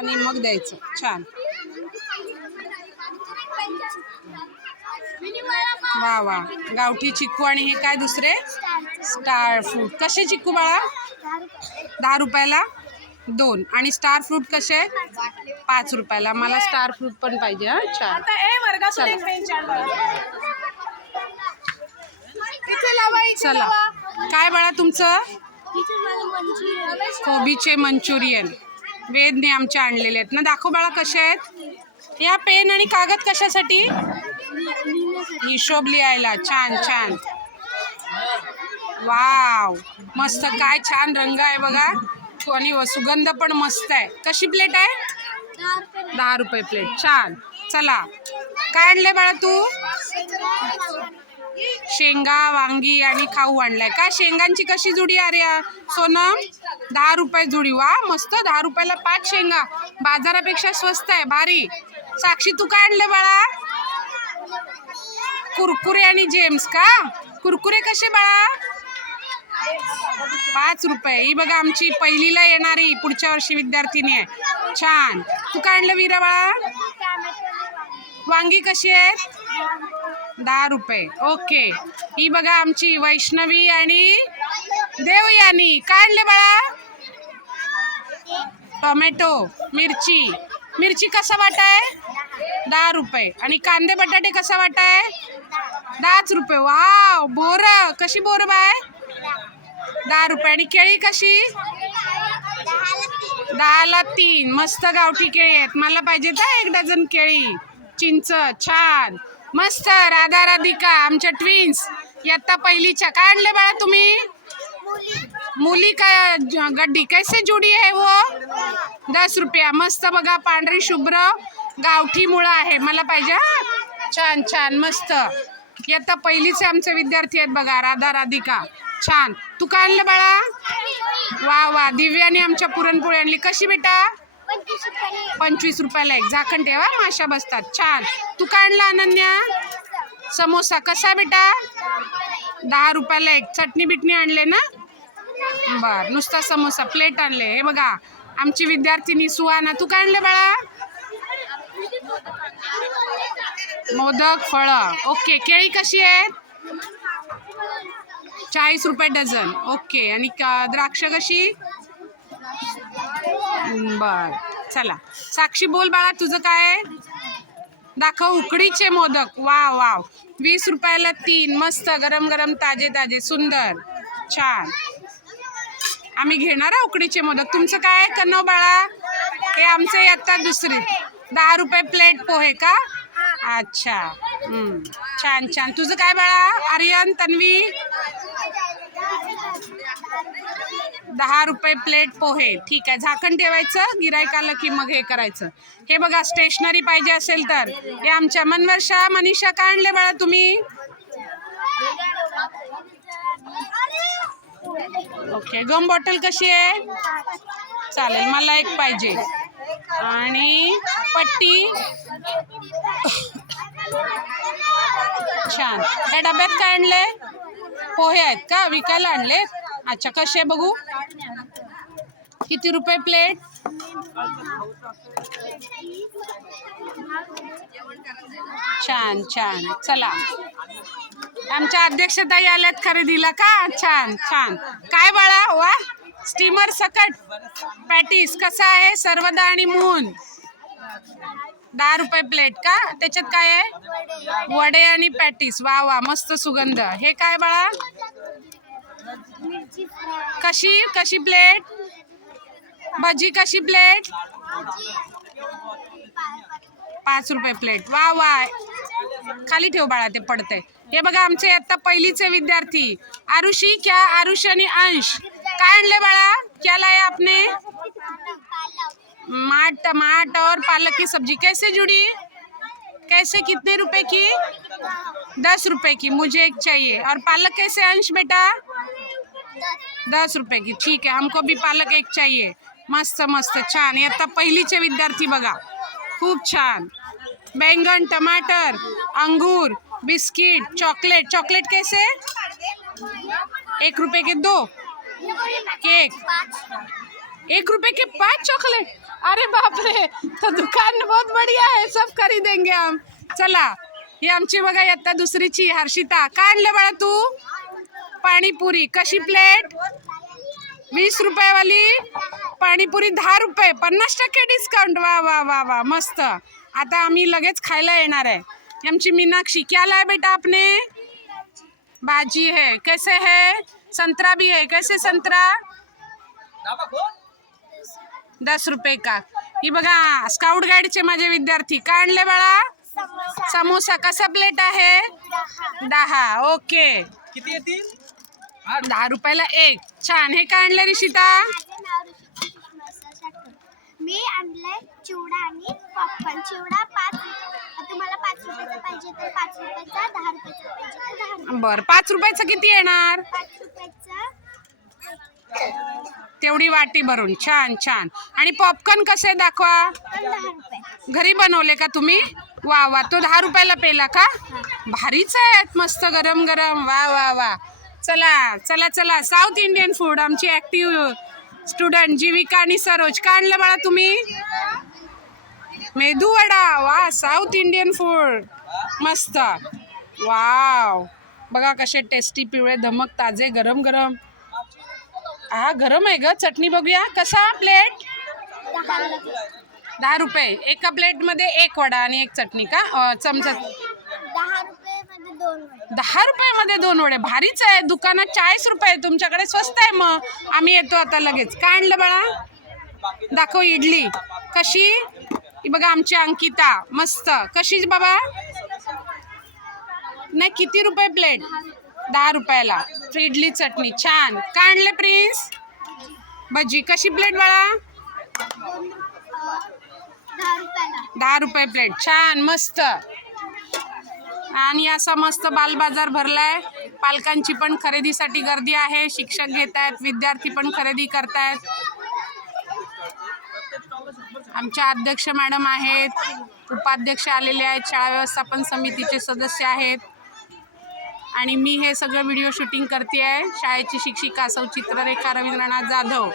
आणि मग द्यायचं. छान. वा वा. गावठी चिक्कू आणि हे काय दुसरे? Star fruit. कसे चिक्कू बाळा? दहा रुपयाला? दोन. आणि स्टार फ्रूट कसे? पाच रुपयाला. मला स्टार फ्रूट पण पाहिजे हा. छान. आता ए वर्गातून चला. काय बाळा तुमचं? कोबीचे मंचुरियन. वेदने आमच्या आणलेले आहेत. ना दाखव बाळा कसे आहेत. या पेन आणि कागद कशासाठी? हिशोब लिहायला. छान छान. वाव. मस्त. काय छान रंग आहे बघा. आणि सुगंध पण मस्त आहे. कशी प्लेट आहे? दहा रुपये प्लेट छान. चला. काय आणले बाळा तू? शेंगा वांगी आणि खाऊ आणलाय. का शेंगांची कशी जुडी अरे सोनम दहा रुपये जुडी. वा मस्त. दहा रुपयाला पाच शेंगा. बाजारापेक्षा स्वस्त आहे. भारी. साक्षी तू काय आणलं बाळा? कुरकुरे आणि जेम्स का? कुरकुरे कसे बाळा? पाच रुपये. ही बघा आमची पहिलीला येणारी पुढच्या वर्षी विद्यार्थिनी आहे. छान. तू काय आणलं वीरा बाळा? वांगी कशी आहेत? दहा रुपये. ओके ही बघा आमची वैष्णवी आणि देवयानी काढले बाळा? टोमॅटो मिरची. मिरची कसा वाटा आहे? दहा रुपये. आणि कांदे बटाटे कसा वाटा आहे? दहाच रुपये. वाव बोर. कशी बोर बाय? दहा रुपये. आणि केळी कशी? दहाला तीन. मस्त गावठी केळी आहेत. मला पाहिजे तर एक डझन केळी. चिंच छान. मस्त राधा राधिका आमच्या ट्विन्स इयत्ता पहिलीच्या. काय आणले बाळा तुम्ही? मुली का गड्डी? कैसे जुडी आहे वो? दस रुपया. मस्त बघा पांढरी शुभ्र गावठी मुळं आहे. मला पाहिजे हा? छान छान मस्त. इयत्ता पहिलीचे आमचे विद्यार्थी आहेत बघा राधा राधिका. छान. तू काय आणलं बाळा? वा वा. दिव्याने आमच्या पुरणपोळी आणली. कशी बेटा? पंचवीस रुपयाला एक. झाकण ठेवा माशा बसतात. छान. तू काय आणला अनन्या? समोसा. कसा बेटा? दहा रुपयाला एक. चटणी बिटणी आणले ना? बर नुसता समोसा. प्लेट आणले. हे बघा आमची विद्यार्थिनी सुहाना. तू काय आणले बाळा? मोदक फळं. ओके केळी कशी आहेत? चाळीस रुपये डझन. ओके आणि द्राक्ष कशी? बर. चला. साक्षी बोल बाळा तुझं काय दाखव उकडीचे मोदक. वा वाव. वीस रुपयाला तीन. मस्त. गरम गरम ताजे ताजे. सुंदर. छान. आम्ही घेणार आहे उकडीचे मोदक. तुमचं काय आहे कन्नव बाळा? हे आमचं आता दुसरे. दहा रुपये प्लेट पोहे का? अच्छा. छान छान. तुझं काय बाळा? आर्यन तन्वी? दहा रुपये प्लेट पोहे. ठीक आहे. झाकण ठेवायचं गिरायक आलं की मग हे करायचं. हे बघा स्टेशनरी पाहिजे असेल तर. हे आमच्या मनवर्षा मनीषा काय आणले बाळा तुम्ही? ओके गम बॉटल कशी आहे? चालेल मला एक पाहिजे. आणि पट्टी? छान. त्या डब्यात काय आणले पोहे आहेत का? विकायला आणले अच्छा कसे बघू? किती रुपये प्लेट? छान छान. चला. आमच्या अध्यक्षताई आल्यात खरेदीला का? छान छान. काय बाळा हो, वा स्टीमर सकट. पॅटीस कसा आहे? सर्वदा आणि मून. दहा रुपये प्लेट का? त्याच्यात काय आहे? वडे आणि पॅटीस. वा वा मस्त सुगंध. हे काय बाळा? कशी कशी प्लेट भजी कशी प्लेट पाच रुपये प्लेट वा वा. खाली ठेव बाळा, ते पडते हे बघा, आमचे आता पहिलीचे विद्यार्थी. आरुषी, क्या आरुष आणि अंश. काय आणले बाळा? क्या लाया आपने? माट टमाट और पालक की सब्ज़ी. कैसे जुड़ी? कैसे कितने रुपए की? दस रुपए की. मुझे एक चाहिए. और पालक कैसे अंश बेटा? दस रुपये की ठीक है हमको भी पालक एक चाहिए. मस्त मस्त छान. हे आता पहिलीचे विद्यार्थी बघा. खूप छान. बैंगन टमाटर अंगूर बिस्किट चॉकलेट. चॉकलेट कैसे? एक रुपये के दो. केक. एक रुपये के पाँच चॉकलेट? अरे बाप रे तो दुकान बहुत बढ़िया है. सब खरीदेंगे हम. चला. ही आमची बघा इयत्ता दुसरीची हर्षिता. काय आणलं बाळा तू? पाणीपुरी. कशी प्लेट वीस रुपयावाली? पाणीपुरी दहा रुपये. पन्नास टक्के डिस्काउंट वा वा वा वा. मस्त. आता आम्ही लगेच खायला येणार आहे. ही आमची मीनाक्षी क्या लाय बेटा आपने? भाजी है. कैसे है? संतरा भी है. कैसे संतरा? दस रुपये का. ही बघा स्काउट गाईडचे माझे विद्यार्थी. काय आणले बाळा? समोसा. कसा प्लेट आहे? दहा. ओके. किती येतील? दहा रुपयाला एक. छान. हे काय आणलं माझं नाव साटकर. मी आणलंय चिवडा आणि पॉपकॉर्न चिवडा पाच तुम्हाला पाच रुपयाचा पाहिजे तर पाच रुपयाचा दहा रुपयाचा पाहिजे तर दहा रुपये बर. पाच रुपयाचं किती येणार? पाच रुपयाचा तेवढी वाटी भरून. छान छान. आणि पॉपकॉर्न कसे दाखवा? पण दहा रुपये. घरी बनवले का तुम्ही? वा वा. तो दहा रुपयाला पेला का? भारीच आहेत. मस्त गरम गरम वा वा वा. चला चला चला. साऊथ इंडियन फूड आमची ऍक्टिव्ह स्टुडंट जीविका आणि सरोज. का आणलं बाळा तुम्ही? मेदू वडा. वा साऊथ इंडियन फूड मस्त. वाव बघा कसे टेस्टी पिवळे धमक ताजे गरम गरम हा गरम आहे ग. चटणी बघूया. कसा प्लेट दहा रुपये. एका प्लेटमध्ये एक वडा आणि एक चटणी का? चमचा दहा रुपये मध्ये दोन वडे दहा रुपयामध्ये दोन वडे. भारीच आहे. दुकानात चाळीस रुपये. तुमच्याकडे स्वस्त आहे मग. आम्ही येतो आता लगेच. काय आणलं बाळा? दाखव इडली. कशी? बघा आमची अंकिता. मस्त. कशीच बाबा? नाही किती रुपये प्लेट? दहा रुपयाला. इडली चटणी. छान. काय आणले प्रिन्स? भजी. कशी प्लेट बाळा? दहा रुपये प्लेट. छान. मस्त. आणि असा मस्त बालबाजार भरलाय. पालकांची पण खरेदीसाठी गर्दी आहे. शिक्षक घेत आहेत विद्यार्थी पण खरेदी करतायत. आमच्या अध्यक्ष मॅडम आहेत. उपाध्यक्ष आलेले आहेत. शाळा व्यवस्थापन समितीचे सदस्य आहेत. आणि मी हे सगळं व्हिडिओ शूटिंग करते आहे शाळेची शिक्षिका सौ चित्ररेखा रवींद्रनाथ जाधव.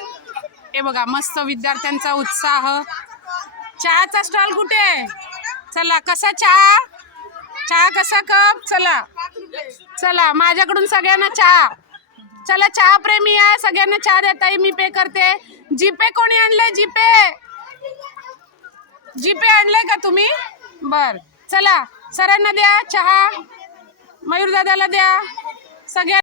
हे बघा मस्त विद्यार्थ्यांचा उत्साह. चहाचा स्टॉल कुठे? आहे चला कसा चहा? चहा कसा कप? चला. चला माझ्याकडून सगळ्यांना चहा. चला चहा प्रेमी आहे सगळ्यांना चहा देता मी पे करते. जीपे कोणी आणलंय? जीपे? जीपे आणलंय का तुम्ही? बर. चला सरांना द्या चहा. मयूर दादाला द्या. सगळ्या